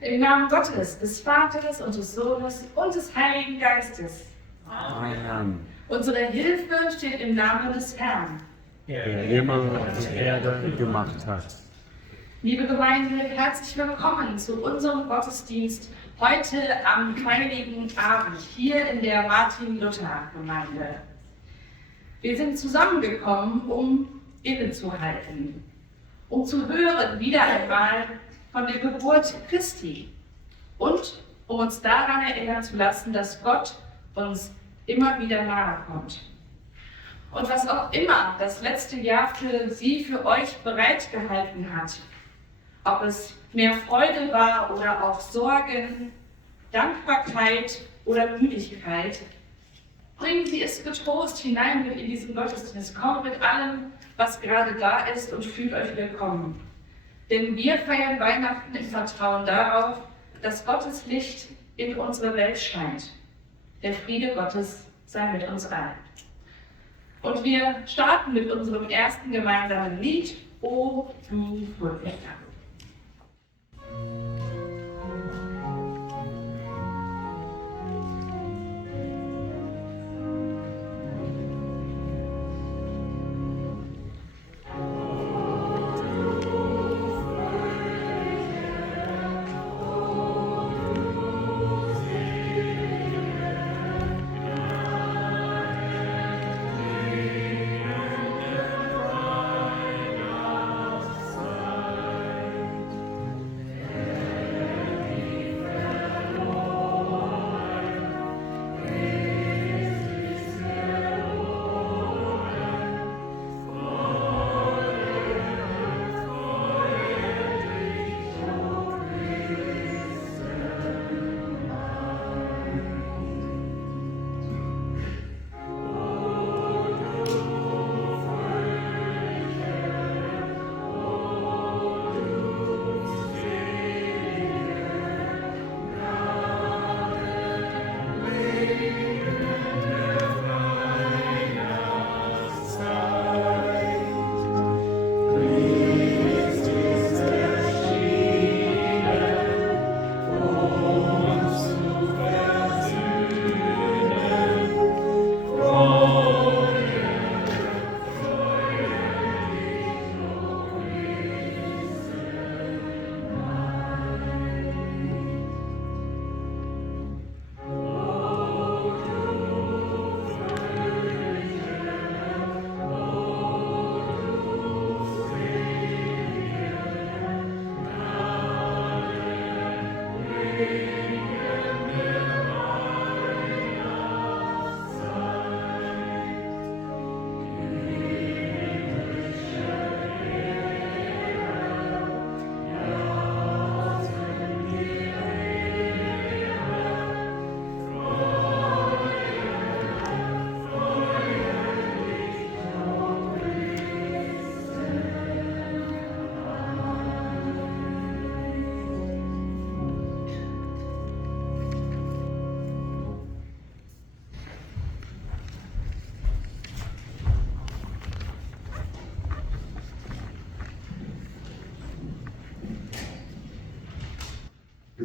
Im Namen Gottes, des Vaters und des Sohnes und des Heiligen Geistes. Amen. Unsere Hilfe steht im Namen des Herrn. Der Himmel und Erde gemacht hat. Liebe Gemeinde, herzlich willkommen zu unserem Gottesdienst heute am Heiligen Abend hier in der Martin-Luther-Gemeinde. Wir sind zusammengekommen, um innezuhalten, um zu hören wieder einmal von der Geburt Christi und um uns daran erinnern zu lassen, dass Gott uns immer wieder nahe kommt. Und was auch immer das letzte Jahr für Sie, für euch bereitgehalten hat, ob es mehr Freude war oder auch Sorgen, Dankbarkeit oder Müdigkeit, bringen Sie es getrost hinein mit in diesen Gottesdienst. Kommt mit allem, was gerade da ist und fühlt euch willkommen. Denn wir feiern Weihnachten im Vertrauen darauf, dass Gottes Licht in unsere Welt scheint. Der Friede Gottes sei mit uns allen. Und wir starten mit unserem ersten gemeinsamen Lied, O du Furchtbare.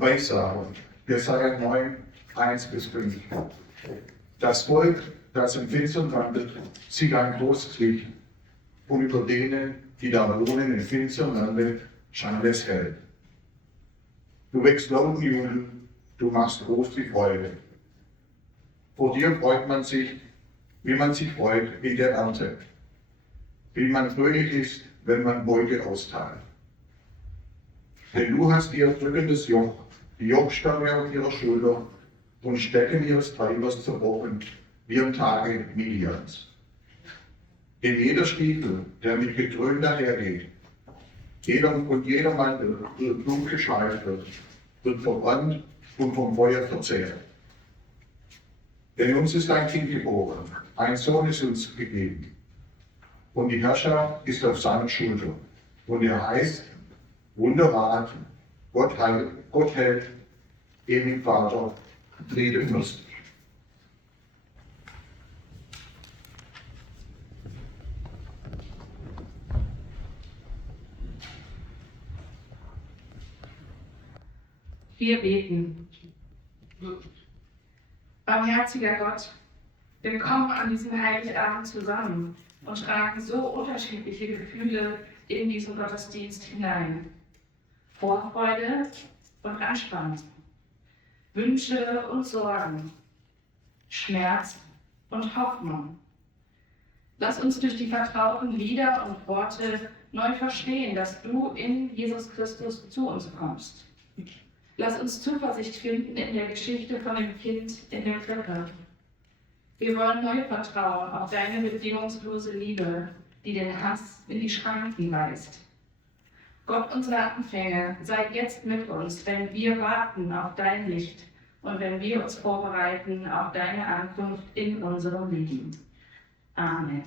Weissagung, Jesaja 9, 1 bis 5. Das Volk, das im Finstern wandelt, sieht ein großes Licht. Und über denen, die da wohnen im finstern Lande, scheint es hell. Du wächst laut Jubel, du machst groß die Freude. Vor dir freut man sich, wie man sich freut in der Ernte. Wie man fröhlich ist, wenn man Beute austeilt. Denn du hast ihr drückendes Joch, die Jochstange auf ihrer Schulter und Stecken ihres Treibers zerbrochen, wie am Tage Midians. In jeder Stiefel, der mit Getrön dahergeht, jeder Mantel, der Blut geschleift wird verbrannt und vom Feuer verzehrt. Denn uns ist ein Kind geboren, ein Sohn ist uns gegeben. Und die Herrschaft ist auf seiner Schulter. Und er heißt Wunderrat, Gott hält, ewig Vater, Friede Fürst. Wir beten. Barmherziger Gott, wir kommen an diesem Heiligabend zusammen und tragen so unterschiedliche Gefühle in diesen Gottesdienst hinein. Vorfreude und Anspannung, Wünsche und Sorgen, Schmerz und Hoffnung. Lass uns durch die vertrauten Lieder und Worte neu verstehen, dass du in Jesus Christus zu uns kommst. Lass uns Zuversicht finden in der Geschichte von dem Kind in der Krippe. Wir wollen neu vertrauen auf deine bedingungslose Liebe, die den Hass in die Schranken weist. Gott unserer Anfänge, sei jetzt mit uns, wenn wir warten auf dein Licht und wenn wir uns vorbereiten auf deine Ankunft in unserem Leben. Amen.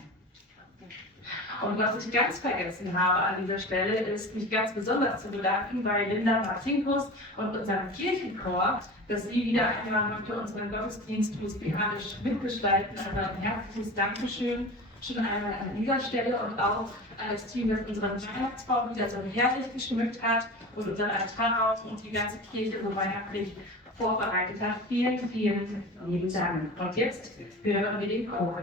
Und was ich ganz vergessen habe an dieser Stelle, ist, mich ganz besonders zu bedanken bei Linda Martinkus und unserem Kirchenchor, dass sie wieder einmal für unseren Gottesdienst musikalisch mitgestalten. Also ein herzliches Dankeschön schon einmal an dieser Stelle und auch an das Team, das unseren Weihnachtsbaum wieder so herrlich geschmückt hat und unseren Altar und die ganze Kirche so weihnachtlich vorbereitet hat. Vielen, vielen lieben Dank. Und jetzt hören wir den Chor.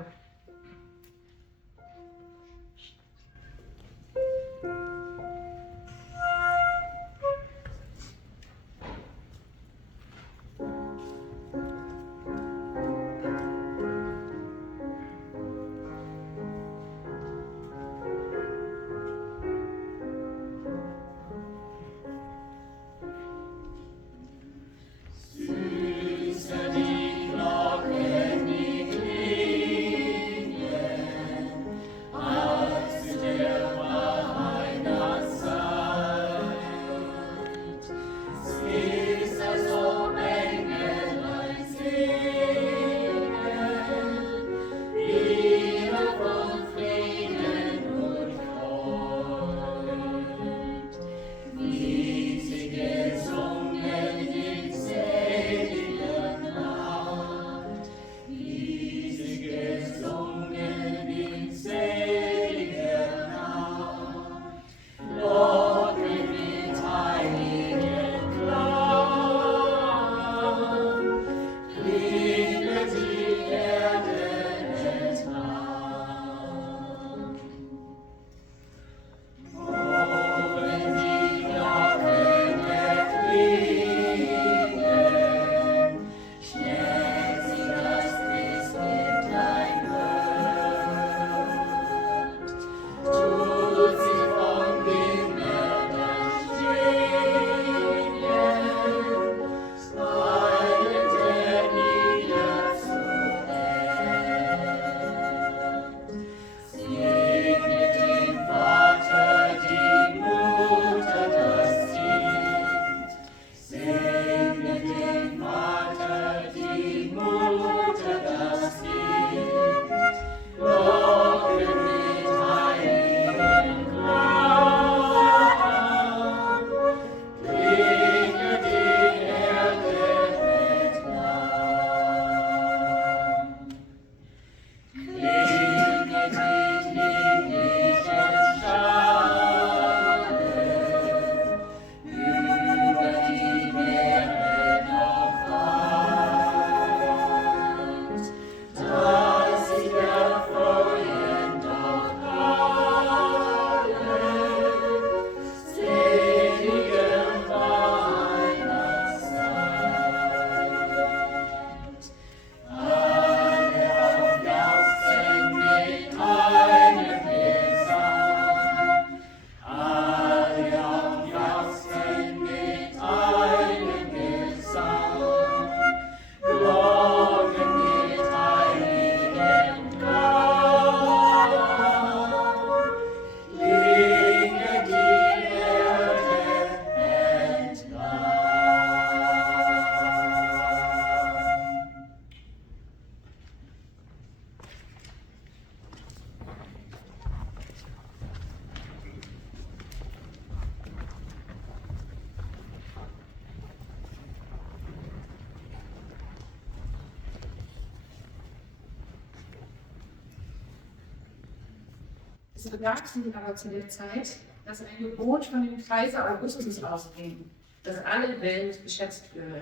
Es begab sich aber zu der Zeit, dass ein Gebot von dem Kaiser Augustus ausging. dass alle Welt geschätzt würde.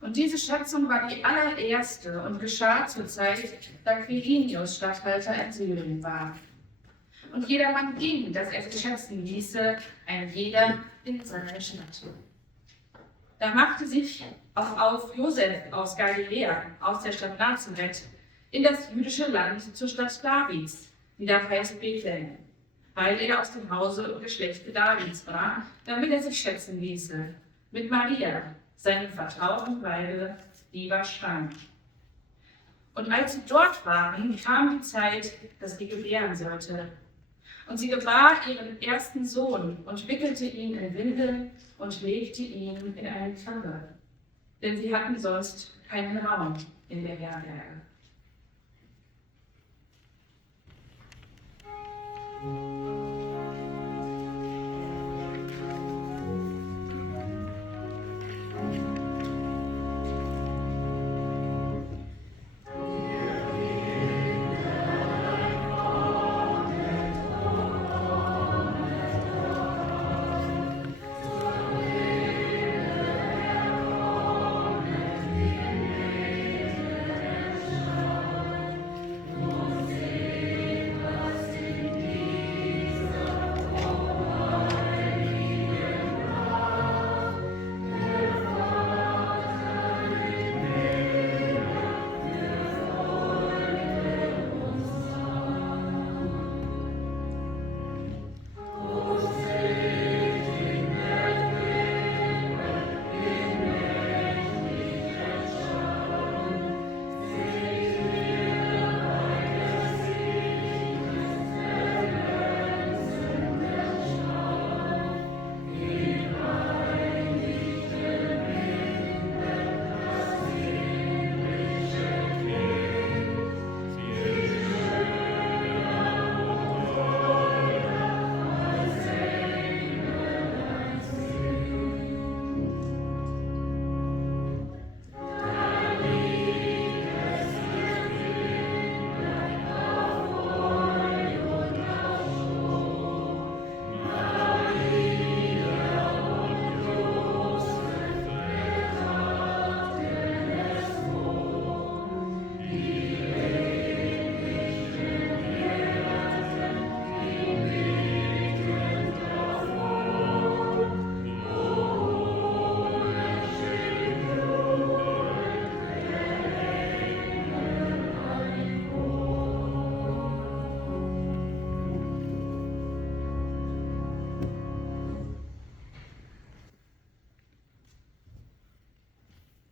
Und diese Schätzung war die allererste und geschah zur Zeit, da Quirinius Statthalter in Syrien war. Und jedermann ging, dass er sich schätzen ließe, ein jeder in seine Stadt. Da machte sich auch auf Josef aus Galiläa, aus der Stadt Nazareth, in das jüdische Land zur Stadt Davids, die da heißt Bethlehem, weil er aus dem Hause und Geschlechte Davids war, damit er sich schätzen ließe, mit Maria, seinem vertrauten Weibe, die war schwanger. Und als sie dort waren, kam die Zeit, dass sie gebären sollte. Und sie gebar ihren ersten Sohn und wickelte ihn in Windeln und legte ihn in eine Krippe, denn sie hatten sonst keinen Raum in der Herberge.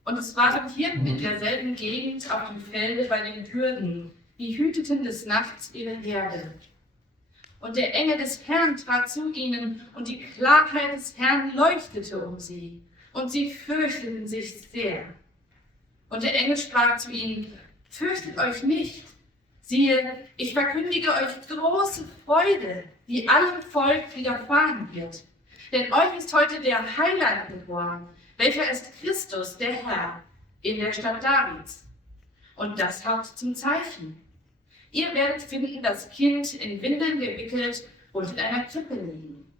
Und es waren Hirten in derselben Gegend auf dem Felde bei den Hürden, die hüteten des Nachts ihre Herde. Und der Engel des Herrn trat zu ihnen, und die Klarheit des Herrn leuchtete um sie, und sie fürchteten sich sehr. Und der Engel sprach zu ihnen: Fürchtet euch nicht, siehe, ich verkündige euch große Freude, die allem Volk widerfahren wird. Denn euch ist heute der Heiland geboren, welcher ist Christus, der Herr, in der Stadt Davids. Und das habt zum Zeichen: Ihr werdet finden das Kind in Windeln gewickelt und in einer Krippe liegen.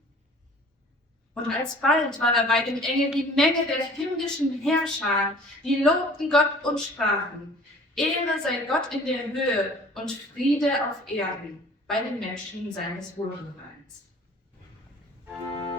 Und alsbald war dabei dem Engel die Menge der himmlischen Heerscharen, die lobten Gott und sprachen: Ehre sei Gott in der Höhe und Friede auf Erden bei den Menschen seines Wohlgefallens. Oh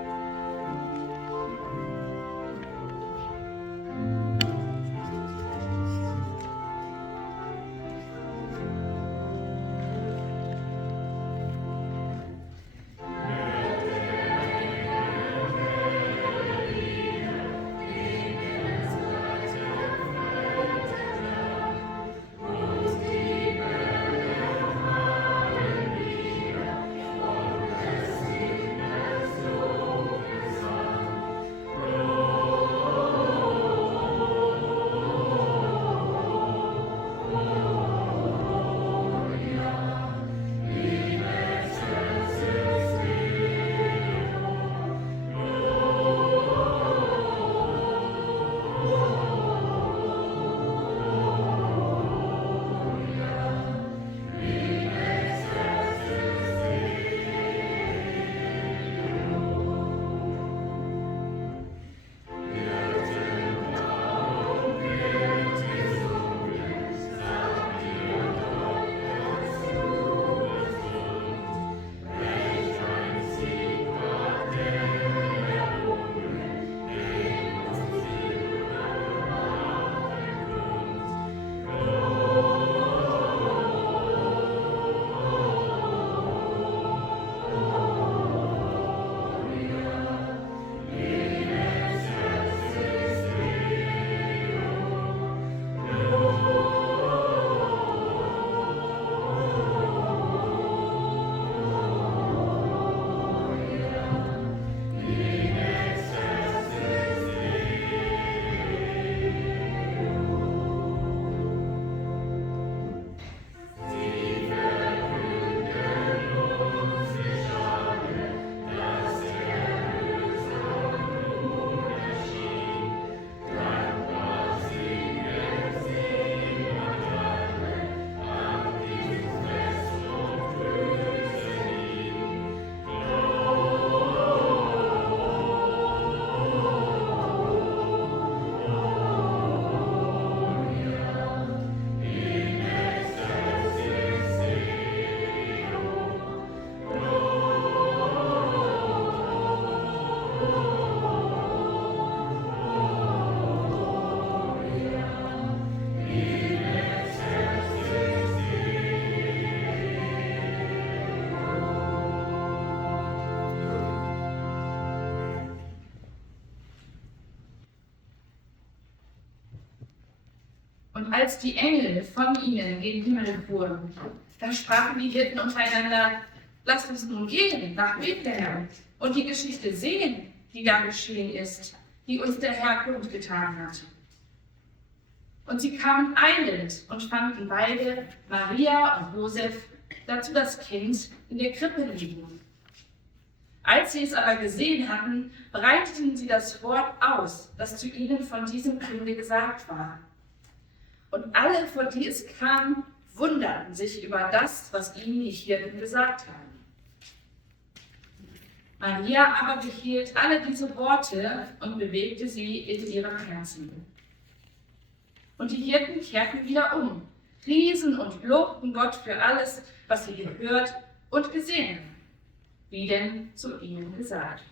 Und als die Engel von ihnen gen Himmel fuhren, da sprachen die Hirten untereinander: Lasst uns nun gehen nach Bethlehem und die Geschichte sehen, die da geschehen ist, die uns der Herr kundgetan hat. Und sie kamen eilend und fanden beide, Maria und Josef, dazu das Kind in der Krippe liegen. Als sie es aber gesehen hatten, breiteten sie das Wort aus, das zu ihnen von diesem Kinde gesagt war. Und alle, vor die es kam, wunderten sich über das, was ihnen die Hirten gesagt haben. Maria aber behielt alle diese Worte und bewegte sie in ihrem Herzen. Und die Hirten kehrten wieder um, priesen und lobten Gott für alles, was sie gehört und gesehen haben, wie denn zu ihnen gesagt.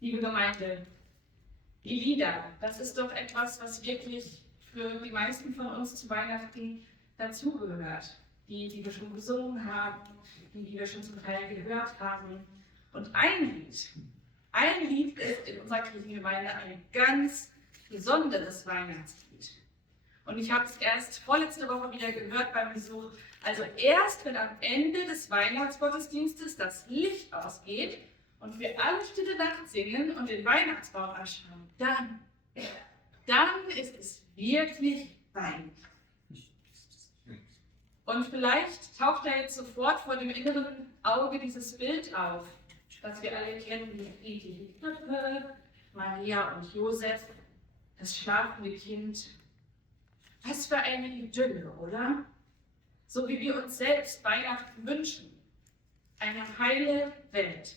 Liebe Gemeinde, die Lieder, das ist doch etwas, was wirklich für die meisten von uns zu Weihnachten dazugehört. Die wir schon gesungen haben, die wir schon zum Teil gehört haben. Und ein Lied ist in unserer Kirchengemeinde ein ganz besonderes Weihnachtslied. Und ich habe es erst vorletzte Woche wieder gehört beim Besuch. Also erst, wenn am Ende des Weihnachtsgottesdienstes das Licht ausgeht und wir alle Stille Nacht singen und den Weihnachtsbaum anschauen, dann dann ist es wirklich Weihnachten. Und vielleicht taucht da jetzt sofort vor dem inneren Auge dieses Bild auf, das wir alle kennen, die friedliche Krippe, Maria und Josef, das schlafende Kind. Was für eine Idylle, oder? So wie wir uns selbst Weihnachten wünschen. Eine heile Welt,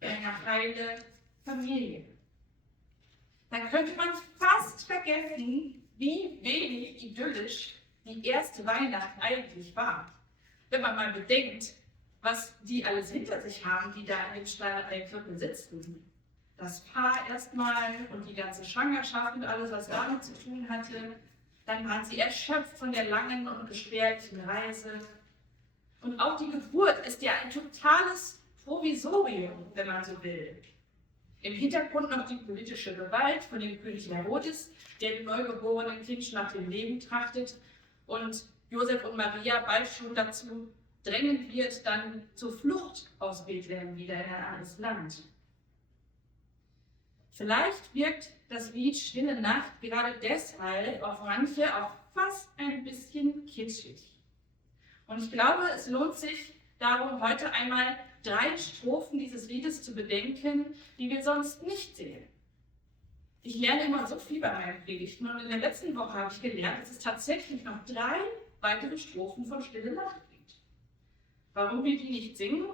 eine heile Familie. Dann könnte man fast vergessen, wie wenig idyllisch die erste Weihnachten eigentlich war. Wenn man mal bedenkt, was die alles hinter sich haben, die da in dem Stall der Krippe sitzen. Das Paar erstmal und die ganze Schwangerschaft und alles, was damit zu tun hatte. Dann waren sie erschöpft von der langen und beschwerlichen Reise. Und auch die Geburt ist ja ein totales Provisorium, wenn man so will. Im Hintergrund noch die politische Gewalt von dem König Herodes, der dem neugeborenen Kind nach dem Leben trachtet und Josef und Maria bald schon dazu drängen wird, dann zur Flucht aus Bethlehem wieder in ein anderes Land. Vielleicht wirkt das Lied Stille Nacht gerade deshalb auf manche auch fast ein bisschen kitschig. Und ich glaube, es lohnt sich darum, heute einmal 3 Strophen dieses Liedes zu bedenken, die wir sonst nicht sehen. Ich lerne immer so viel bei meinen Predigten und in der letzten Woche habe ich gelernt, dass es tatsächlich noch 3 weitere Strophen von Stille Nacht gibt. Warum wir die nicht singen?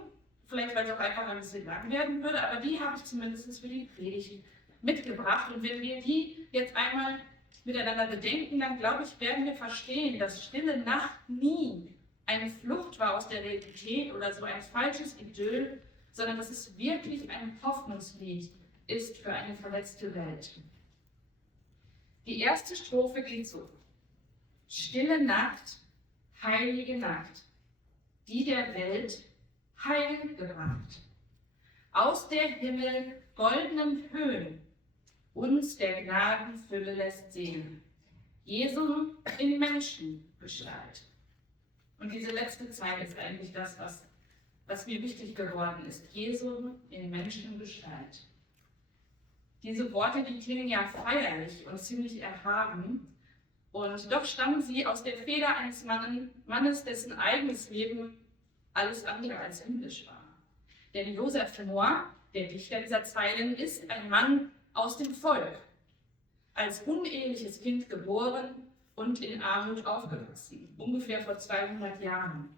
Vielleicht, weil es auch einfach ein bisschen lang werden würde, aber die habe ich zumindest für die Predigt mitgebracht. Und wenn wir die jetzt einmal miteinander bedenken, dann glaube ich, werden wir verstehen, dass Stille Nacht nie eine Flucht war aus der Realität oder so ein falsches Idyll, sondern dass es wirklich ein Hoffnungslied ist für eine verletzte Welt. Die erste Strophe geht so: Stille Nacht, heilige Nacht, die der Welt Heil gebracht. Aus der Himmel goldenen Höhen uns der Gnadenfülle lässt sehen. Jesum in Menschengestalt. Und diese letzte Zeile ist eigentlich das, was mir wichtig geworden ist. Jesum in Menschengestalt. Diese Worte, die klingen ja feierlich und ziemlich erhaben. Und doch stammen sie aus der Feder eines Mannes, dessen eigenes Leben alles andere als himmlisch war. Denn Josef Mohr, der Dichter dieser Zeilen, ist ein Mann aus dem Volk. Als uneheliches Kind geboren und in Armut aufgewachsen, ungefähr vor 200 Jahren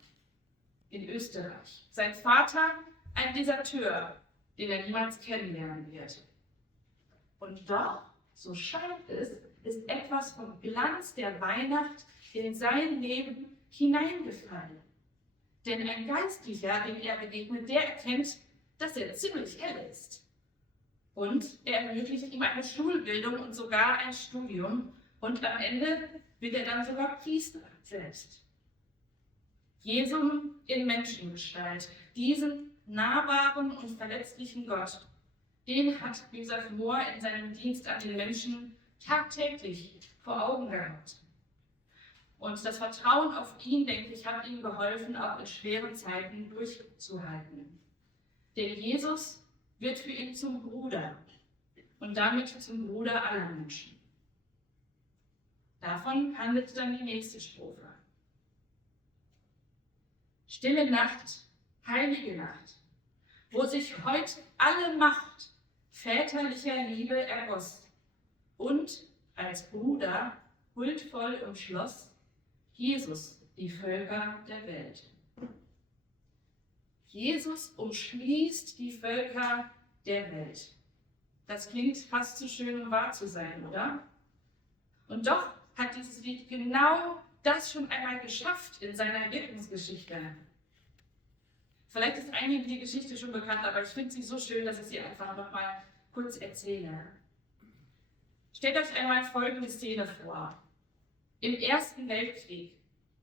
in Österreich. Sein Vater ein Deserteur, den er niemals kennenlernen wird. Und doch, so scheint es, ist etwas vom Glanz der Weihnacht in sein Leben hineingefallen. Denn ein Geistlicher, dem er begegnet, der erkennt, dass er ziemlich hell ist. Und er ermöglicht ihm eine Schulbildung und sogar ein Studium. Und am Ende wird er dann sogar Priester selbst. Jesum in Menschengestalt, diesen nahbaren und verletzlichen Gott, den hat Josef Mohr in seinem Dienst an den Menschen tagtäglich vor Augen gehabt. Und das Vertrauen auf ihn, denke ich, hat ihm geholfen, auch in schweren Zeiten durchzuhalten. Denn Jesus wird für ihn zum Bruder und damit zum Bruder aller Menschen. Davon handelt dann die nächste Strophe. Stille Nacht, heilige Nacht, wo sich heut alle Macht väterlicher Liebe ergoss und als Bruder huldvoll umschloss Jesus die Völker der Welt. Jesus umschließt die Völker der Welt. Das klingt fast zu schön, um wahr zu sein, oder? Und doch hat dieses Lied genau das schon einmal geschafft in seiner Wirkungsgeschichte. Vielleicht ist einigen die Geschichte schon bekannt, aber ich finde sie so schön, dass ich sie einfach noch mal kurz erzähle. Stellt euch einmal folgende Szene vor. Im Ersten Weltkrieg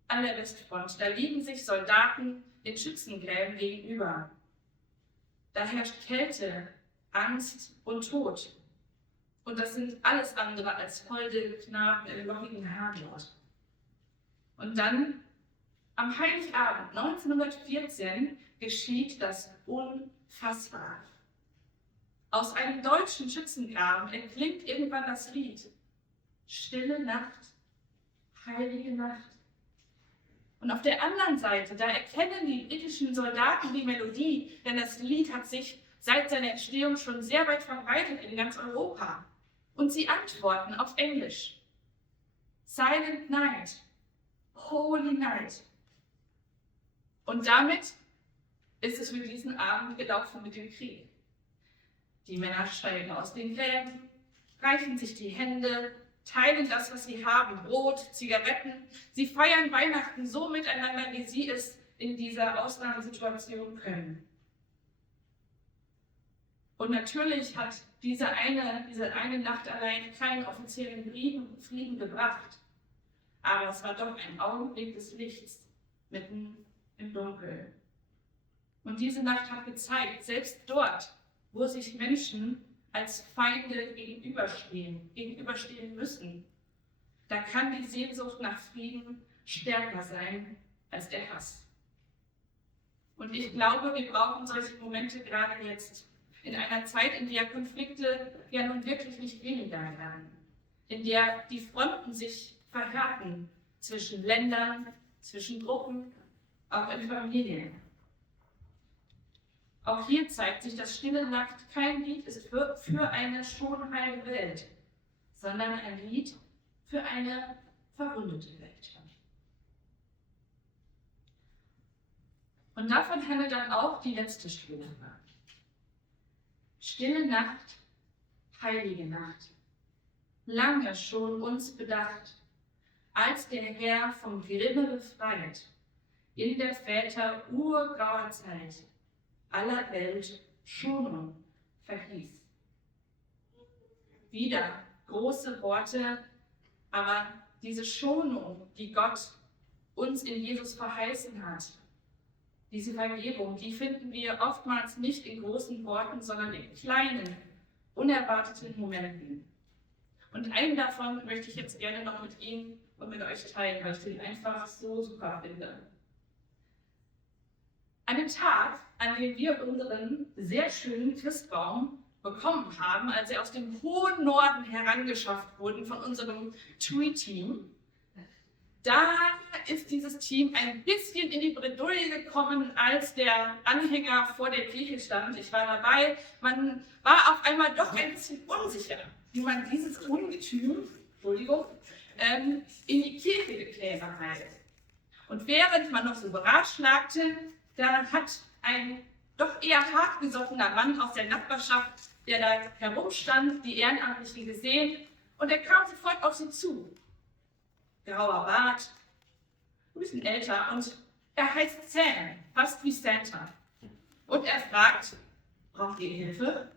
an der Westfront, da liegen sich Soldaten in Schützengräben gegenüber. Da herrscht Kälte, Angst und Tod. Und das sind alles andere als holde Knaben in lockigen Haaren dort. Und dann, am Heiligabend 1914, geschieht das Unfassbare. Aus einem deutschen Schützengraben erklingt irgendwann das Lied. Stille Nacht, heilige Nacht. Und auf der anderen Seite, da erkennen die britischen Soldaten die Melodie, denn das Lied hat sich seit seiner Entstehung schon sehr weit verbreitet in ganz Europa. Und sie antworten auf Englisch. Silent Night, Holy Night. Und damit ist es für diesen Abend gelaufen mit dem Krieg. Die Männer steigen aus den Gräben, reichen sich die Hände, teilen das, was sie haben, Brot, Zigaretten. Sie feiern Weihnachten so miteinander, wie sie es in dieser Ausnahmesituation können. Und natürlich hat diese eine Nacht allein keinen offiziellen Frieden gebracht. Aber es war doch ein Augenblick des Lichts mitten im Dunkeln. Und diese Nacht hat gezeigt, selbst dort, wo sich Menschen als Feinde gegenüberstehen müssen, da kann die Sehnsucht nach Frieden stärker sein als der Hass. Und ich glaube, wir brauchen solche Momente gerade jetzt, in einer Zeit, in der Konflikte ja nun wirklich nicht weniger werden, in der die Fronten sich verhärten zwischen Ländern, zwischen Gruppen, auch in Familien. Auch hier zeigt sich, dass Stille Nacht kein Lied ist für eine schon heile Welt, sondern ein Lied für eine verwundete Welt. Und davon handelt dann auch die letzte Stille Nacht. Stille Nacht, heilige Nacht, lange schon uns bedacht, als der Herr vom Grimme befreit, in der Väter urgrauer Zeit, aller Welt Schonung verhieß. Wieder große Worte, aber diese Schonung, die Gott uns in Jesus verheißen hat, diese Vergebung, die finden wir oftmals nicht in großen Worten, sondern in kleinen, unerwarteten Momenten. Und einen davon möchte ich jetzt gerne noch mit Ihnen und mit euch teilen, weil ich den einfach so super finde. An dem Tag, an dem wir unseren sehr schönen Christbaum bekommen haben, als er aus dem hohen Norden herangeschafft wurde von unserem TUI-Team, da ist dieses Team ein bisschen in die Bredouille gekommen, als der Anhänger vor der Kirche stand. Ich war dabei. Man war auf einmal doch ein bisschen unsicher, wie man dieses Ungetüm, in die Kirche geklärt hat. Und während man noch so beratschlagte, da hat ein doch eher hartgesottener Mann aus der Nachbarschaft, der da herumstand, die Ehrenamtlichen gesehen, und er kam sofort auf sie zu. Grauer Bart, ein bisschen älter, und er heißt Sam, fast wie Santa. Und er fragt, braucht ihr Hilfe?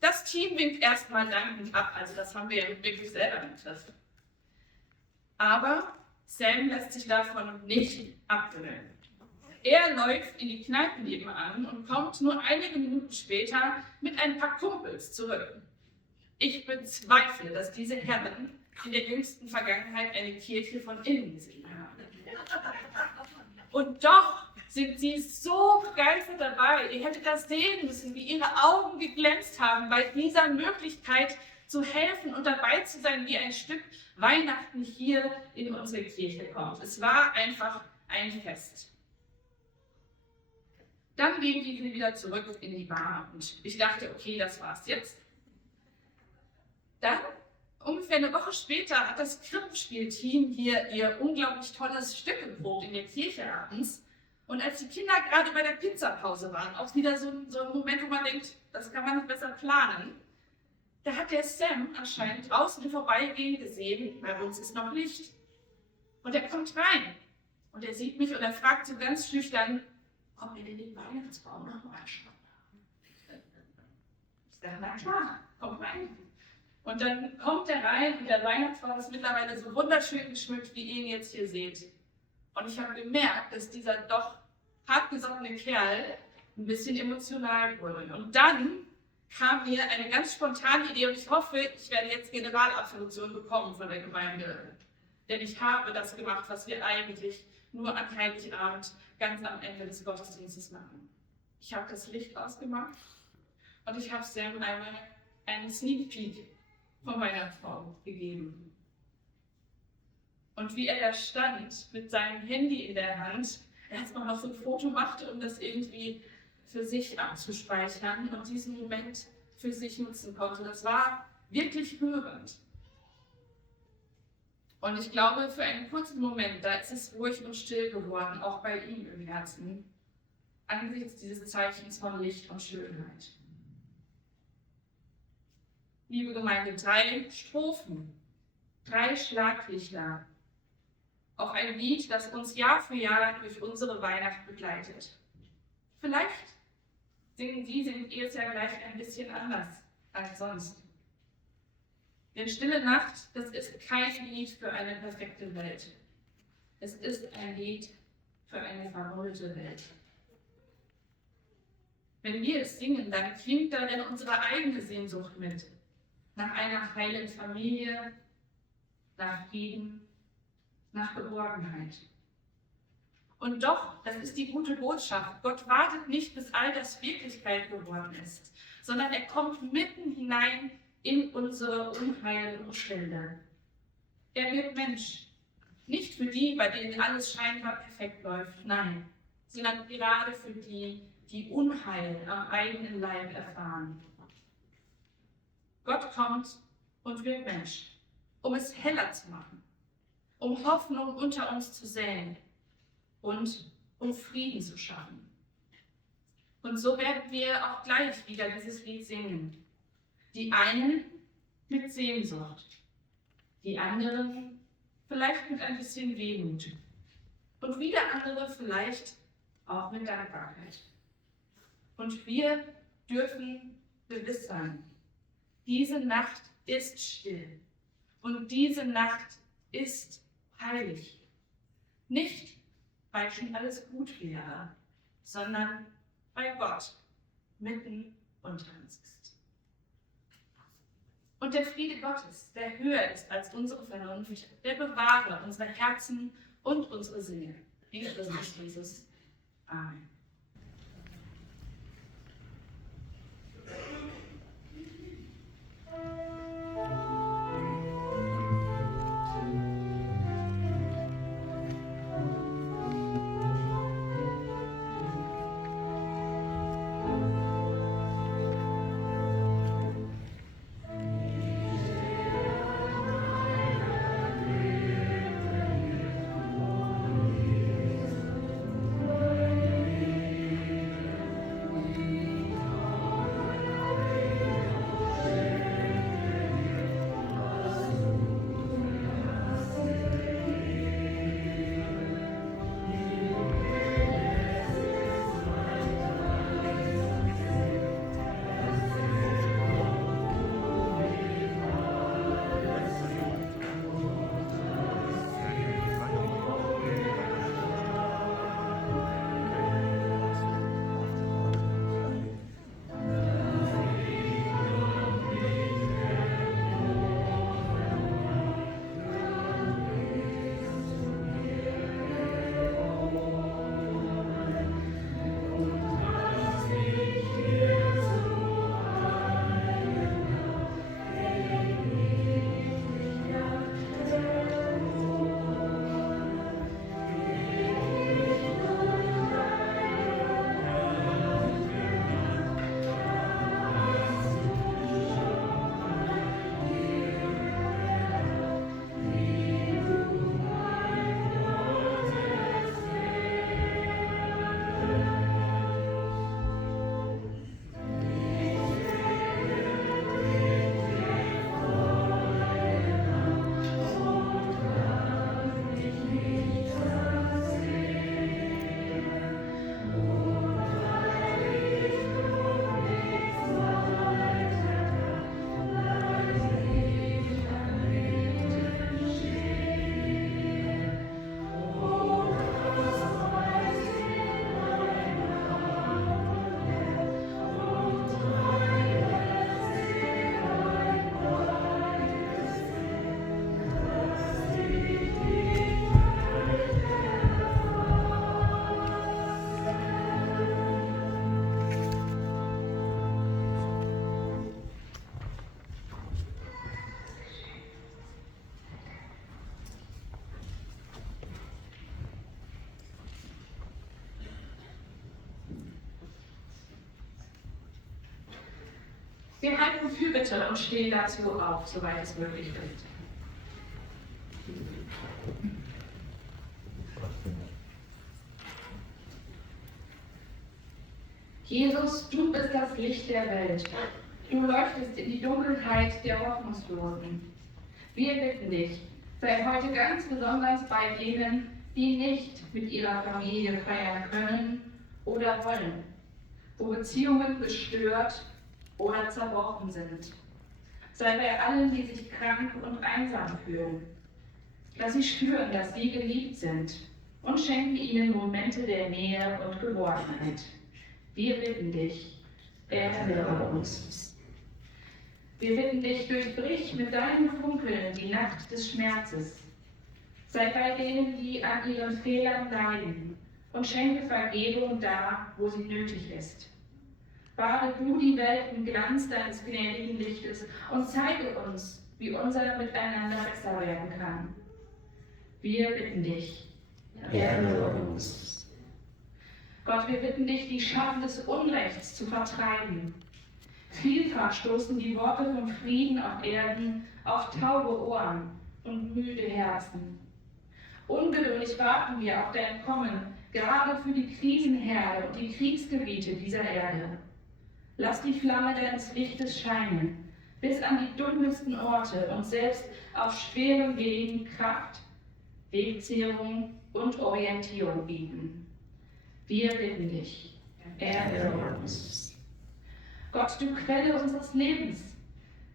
Das Team winkt erstmal dankend ab, also das haben wir ja wirklich selber getroffen. Aber Sam lässt sich davon nicht abwimmeln. Er läuft in die Kneipe nebenan und kommt nur einige Minuten später mit ein paar Kumpels zurück. Ich bezweifle, dass diese Herren in der jüngsten Vergangenheit eine Kirche von innen gesehen haben. Und doch sind sie so begeistert dabei. Ihr hättet das sehen müssen, wie ihre Augen geglänzt haben bei dieser Möglichkeit zu helfen und dabei zu sein, wie ein Stück Weihnachten hier in unsere Kirche kommt. Es war einfach ein Fest. Dann gingen die wieder zurück in die Bar und ich dachte, okay, das war's jetzt. Dann, ungefähr eine Woche später, hat das Krippenspielteam hier ihr unglaublich tolles Stück geprobt in der Kirche abends. Und als die Kinder gerade bei der Pizzapause waren, auch wieder so ein Moment, wo man denkt, das kann man nicht besser planen, da hat der Sam anscheinend draußen im Vorbeigehen gesehen, bei uns ist noch Licht. Und er kommt rein und er sieht mich und er fragt so ganz schüchtern, ob wir denn den Weihnachtsbaum noch mal anschauen. Ich sage, na klar, komm rein. Und dann kommt er rein und der Weihnachtsbaum ist mittlerweile so wunderschön geschmückt, wie ihr ihn jetzt hier seht. Und ich habe gemerkt, dass dieser doch hartgesottene Kerl ein bisschen emotional wurde. Und dann kam mir eine ganz spontane Idee und ich hoffe, ich werde jetzt Generalabsolution bekommen von der Gemeinde. Denn ich habe das gemacht, was wir eigentlich nur an Heiligabend ganz am Ende des Gottesdienstes machen. Ich habe das Licht ausgemacht und ich habe Sam einmal einen Sneak Peek von meiner Frau gegeben. Und wie er da stand, mit seinem Handy in der Hand, erstmal noch so ein Foto machte, um das irgendwie für sich abzuspeichern und diesen Moment für sich nutzen konnte. Das war wirklich rührend. Und ich glaube, für einen kurzen Moment, da ist es ruhig und still geworden, auch bei ihm im Herzen, angesichts dieses Zeichens von Licht und Schönheit. Liebe Gemeinde, 3 Strophen, 3 Schlaglichter auf ein Lied, das uns Jahr für Jahr durch unsere Weihnacht begleitet. Vielleicht singt ihr es ja gleich ein bisschen anders als sonst. Denn Stille Nacht, das ist kein Lied für eine perfekte Welt. Es ist ein Lied für eine verwundete Welt. Wenn wir es singen, dann klingt darin unsere eigene Sehnsucht mit. Nach einer heilen Familie, nach Frieden, nach Geborgenheit. Und doch, das ist die gute Botschaft, Gott wartet nicht, bis all das Wirklichkeit geworden ist, sondern er kommt mitten hinein in unsere Unheilumstände. Er wird Mensch. Nicht für die, bei denen alles scheinbar perfekt läuft, nein, sondern gerade für die, die Unheil am eigenen Leib erfahren. Gott kommt und wird Mensch, um es heller zu machen, um Hoffnung unter uns zu säen und um Frieden zu schaffen. Und so werden wir auch gleich wieder dieses Lied singen. Die einen mit Sehnsucht, die anderen vielleicht mit ein bisschen Wehmut und wieder andere vielleicht auch mit Dankbarkeit. Und wir dürfen gewiss sein, diese Nacht ist still und diese Nacht ist heilig. Nicht, weil schon alles gut wäre, sondern weil Gott mitten unter uns ist. Und der Friede Gottes, der höher ist als unsere Vernunft, der bewahre unsere Herzen und unsere Seele. In Christus Jesus. Amen. Wir halten Fürbitte und stehen dazu auf, soweit es möglich ist. Jesus, du bist das Licht der Welt. Du leuchtest in die Dunkelheit der Hoffnungslosen. Wir bitten dich, sei heute ganz besonders bei denen, die nicht mit ihrer Familie feiern können oder wollen, wo Beziehungen gestört oder zerbrochen sind. Sei bei allen, die sich krank und einsam fühlen. Lass sie spüren, dass sie geliebt sind und schenke ihnen Momente der Nähe und Geborgenheit. Wir bitten dich, erhöre uns. Wir bitten dich, durchbrich mit deinen Funkeln die Nacht des Schmerzes. Sei bei denen, die an ihren Fehlern leiden und schenke Vergebung da, wo sie nötig ist. Bade du die Welt im Glanz deines gnädigen Lichtes und zeige uns, wie unser Miteinander besser werden kann. Wir bitten dich, erhöre uns. Gott, wir bitten dich, die Schatten des Unrechts zu vertreiben. Vielfach stoßen die Worte vom Frieden auf Erden auf taube Ohren und müde Herzen. Ungeduldig warten wir auf dein Kommen, gerade für die Krisenherde und die Kriegsgebiete dieser Erde. Lass die Flamme deines Lichtes scheinen, bis an die dunkelsten Orte und selbst auf schweren Wegen Kraft, Wegzehrung und Orientierung bieten. Wir bitten dich, erhöre uns. Gott, du Quelle unseres Lebens,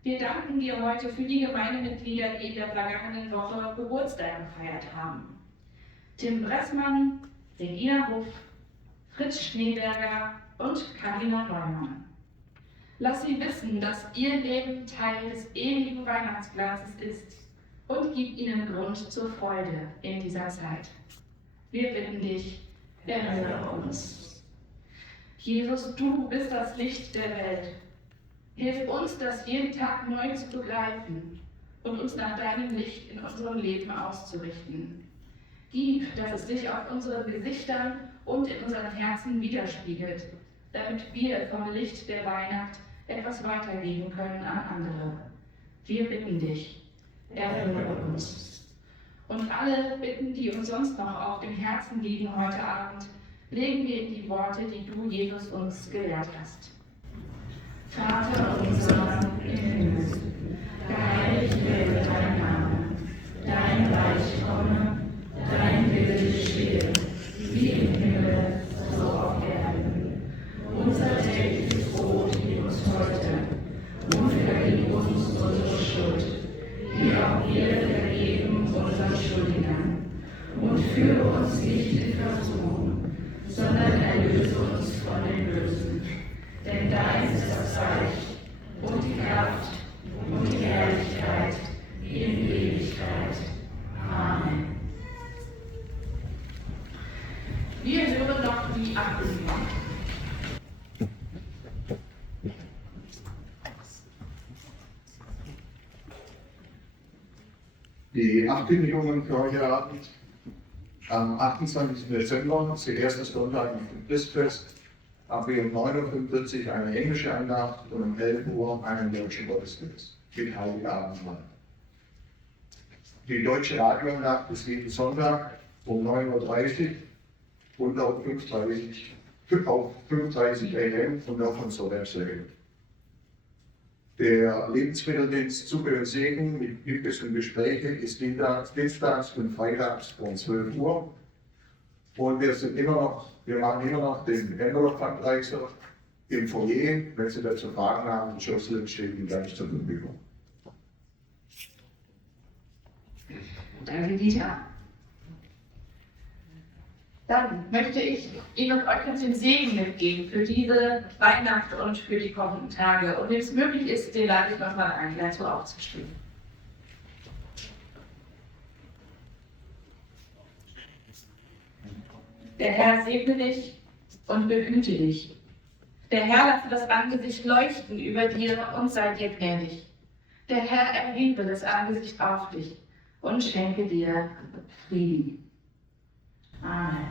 wir danken dir heute für die Gemeindemitglieder, die in der vergangenen Woche Geburtstag gefeiert haben. Tim Bressmann, Regina Huff, Fritz Schneeberger und Carina Neumann. Lass sie wissen, dass ihr Leben Teil des ewigen Weihnachtsglanzes ist und gib ihnen Grund zur Freude in dieser Zeit. Wir bitten dich, erhöre uns. Jesus, du bist das Licht der Welt. Hilf uns, das jeden Tag neu zu begreifen und uns nach deinem Licht in unserem Leben auszurichten. Gib, dass es sich auf unseren Gesichtern und in unseren Herzen widerspiegelt, damit wir vom Licht der Weihnacht etwas weitergeben können an andere. Wir bitten dich, erhöre uns. Und alle Bitten, die uns sonst noch auf dem Herzen liegen heute Abend, legen wir in die Worte, die du, Jesus, uns gelehrt hast. Vater unser im Himmel, geheiligt werde dein Name, dein Reich komme, dein Wille geschehe, wie im Himmel, so auf Erden. Unser tägliches Brot gib uns heute und vergib uns unsere Schuld, wie auch wir vergeben unseren Schuldigern. Und führe uns nicht in Versuchung, sondern erlöse uns von dem Bösen. Denn dein ist das Reich und die Kraft und die Herrlichkeit in Ewigkeit. Amen. Wir hören noch die Ankündigung. Die Ankündigungen für heute Abend. Am 28. Dezember, zuerst das Sonntag im Christfest, haben wir um 9.45 Uhr eine englische Andacht und um 11 Uhr einen deutschen Gottesdienst mit Heiligabendmahl. Die deutsche Radioandacht ist jeden Sonntag um 9.30 Uhr und auf 5.30 AM und auf unserer Webseite. Der Lebensmitteldienst Zucker und Segen mit biblischen Gesprächen ist dienstags und freitags um 12 Uhr. Und wir machen immer noch den Envelope-Fundraiser im Foyer. Wenn Sie dazu Fragen haben, Jocelyn steht Ihnen gleich zur Verfügung. Danke, Dieter. Dann möchte ich Ihnen und euch den Segen mitgeben für diese Weihnacht und für die kommenden Tage. Und wenn es möglich ist, den lade ich nochmal ein, dazu aufzustehen. Der Herr segne dich und behüte dich. Der Herr lasse das Angesicht leuchten über dir und sei dir gnädig. Der Herr erhebe das Angesicht auf dich und schenke dir Frieden. Amen.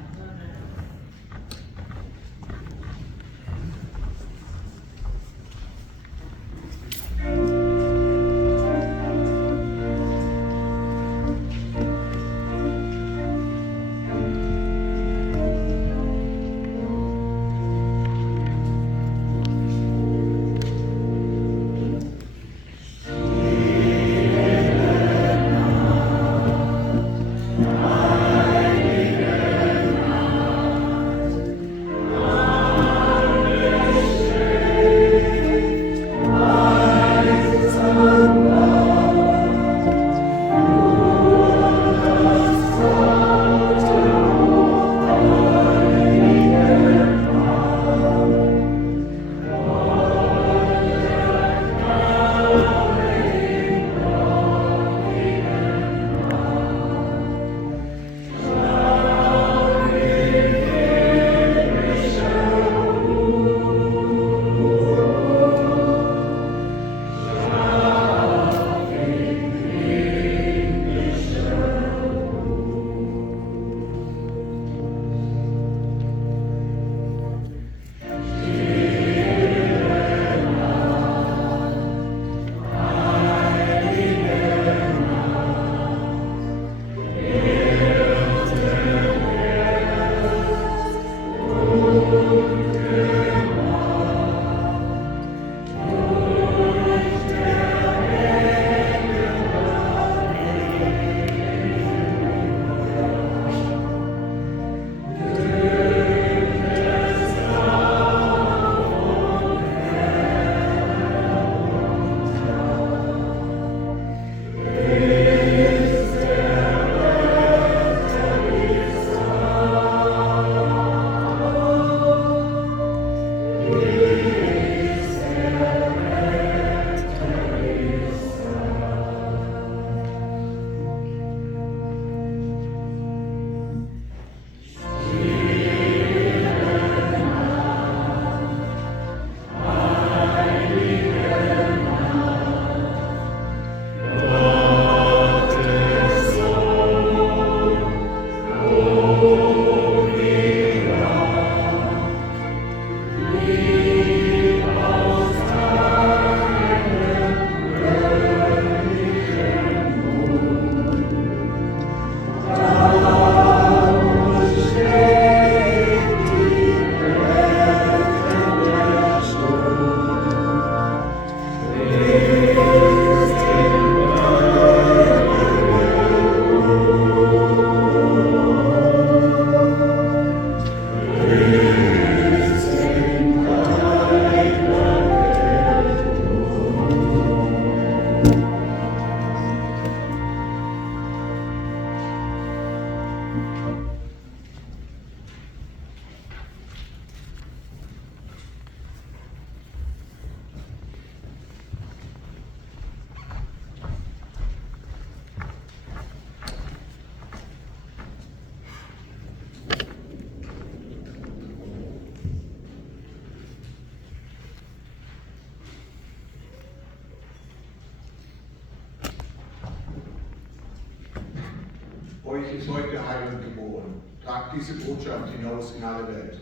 ist heute Heiland geboren. Tragt diese Botschaft hinaus in alle Welt.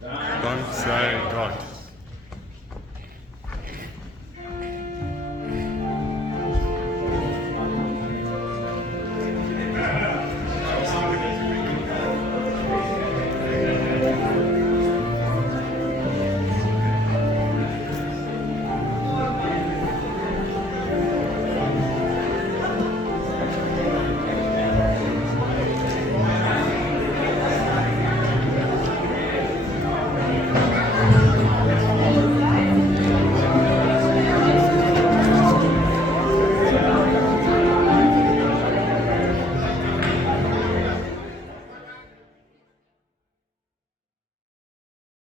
Dank sei Gott.